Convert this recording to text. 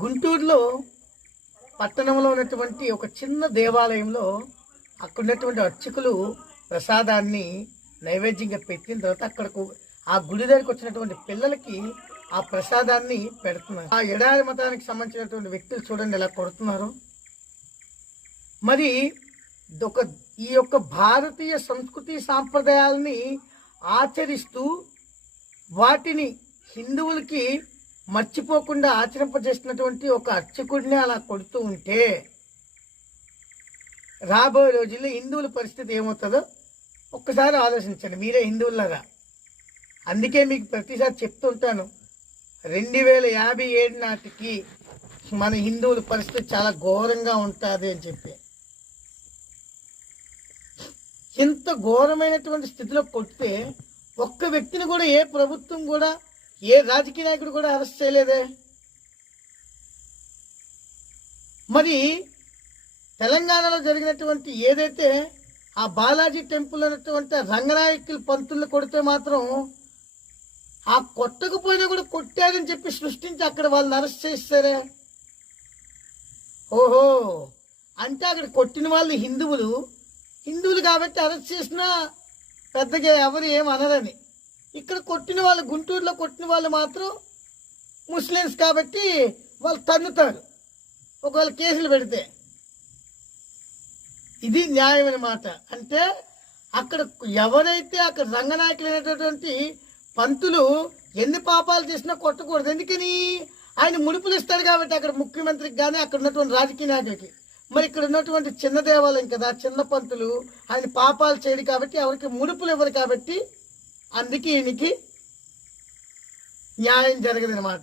గుంటూరులో పట్టణంలో ఉన్నటువంటి ఒక చిన్న దేవాలయంలో అక్కడ ఉన్నటువంటి అర్చకులు ప్రసాదాన్ని నైవేద్యంగా పెట్టిన తర్వాత అక్కడకు ఆ గుడి దగ్గరికి వచ్చినటువంటి పిల్లలకి ఆ ప్రసాదాన్ని పెడుతున్నారు. ఆ ఎడారి మతానికి సంబంధించినటువంటి వ్యక్తులు చూడండి ఎలా కొడుతున్నారు. మరి ఈ యొక్క భారతీయ సంస్కృతి సాంప్రదాయాలని ఆచరిస్తూ వాటిని హిందువులకి మర్చిపోకుండా ఆచరింపజేసినటువంటి ఒక అర్చకుడిని అలా కొడుతూ ఉంటే రాబోయే రోజుల్లో హిందువుల పరిస్థితి ఏమవుతుందో ఒక్కసారి ఆలోచించండి. మీరే హిందువులాగా. అందుకే మీకు ప్రతిసారి చెప్తుంటాను, 2057 నాటికి మన హిందువుల పరిస్థితి చాలా ఘోరంగా ఉంటుంది అని చెప్పి. ఇంత ఘోరమైనటువంటి స్థితిలో కొడితే ఒక్క వ్యక్తిని కూడా ఏ ప్రభుత్వం కూడా ఏ రాజకీయ నాయకుడు కూడా అరెస్ట్ చేయలేదే. మరి తెలంగాణలో జరిగినటువంటి ఏదైతే ఆ బాలాజీ టెంపుల్ అనేటువంటి రంగనాయకుల పంతులు కొడితే మాత్రం ఆ కొట్టకపోయినా కూడా కొట్టారని చెప్పి సృష్టించి అక్కడ వాళ్ళని అరెస్ట్ చేస్తారే. ఓహో, అంటే అక్కడ కొట్టిన వాళ్ళు హిందువులు కాబట్టి అరెస్ట్ చేసినా పెద్దగా ఎవరు ఏమనరని. ఇక్కడ కొట్టిన వాళ్ళు, గుంటూరులో కొట్టిన వాళ్ళు మాత్రం ముస్లిమ్స్ కాబట్టి వాళ్ళు తన్నుతారు ఒకవేళ కేసులు పెడితే. ఇది న్యాయం అన్నమాట. అంటే అక్కడ ఎవరైతే అక్కడ రంగనాయకులు అనేటటువంటి పంతులు ఎన్ని పాపాలు చేసినా కొట్టకూడదు. ఎందుకని? ఆయన ముడుపులు ఇస్తాడు కాబట్టి అక్కడ ముఖ్యమంత్రికి కానీ అక్కడ ఉన్నటువంటి రాజకీయ నాయకులకి. మరి ఇక్కడ ఉన్నటువంటి చిన్న దేవాలయం కదా, చిన్న పంతులు ఆయన పాపాలు చేయడు కాబట్టి ఎవరికి ముడుపులు ఇవ్వరు కాబట్టి అందుకే ఈయనకి న్యాయం జరగదు అనమాట.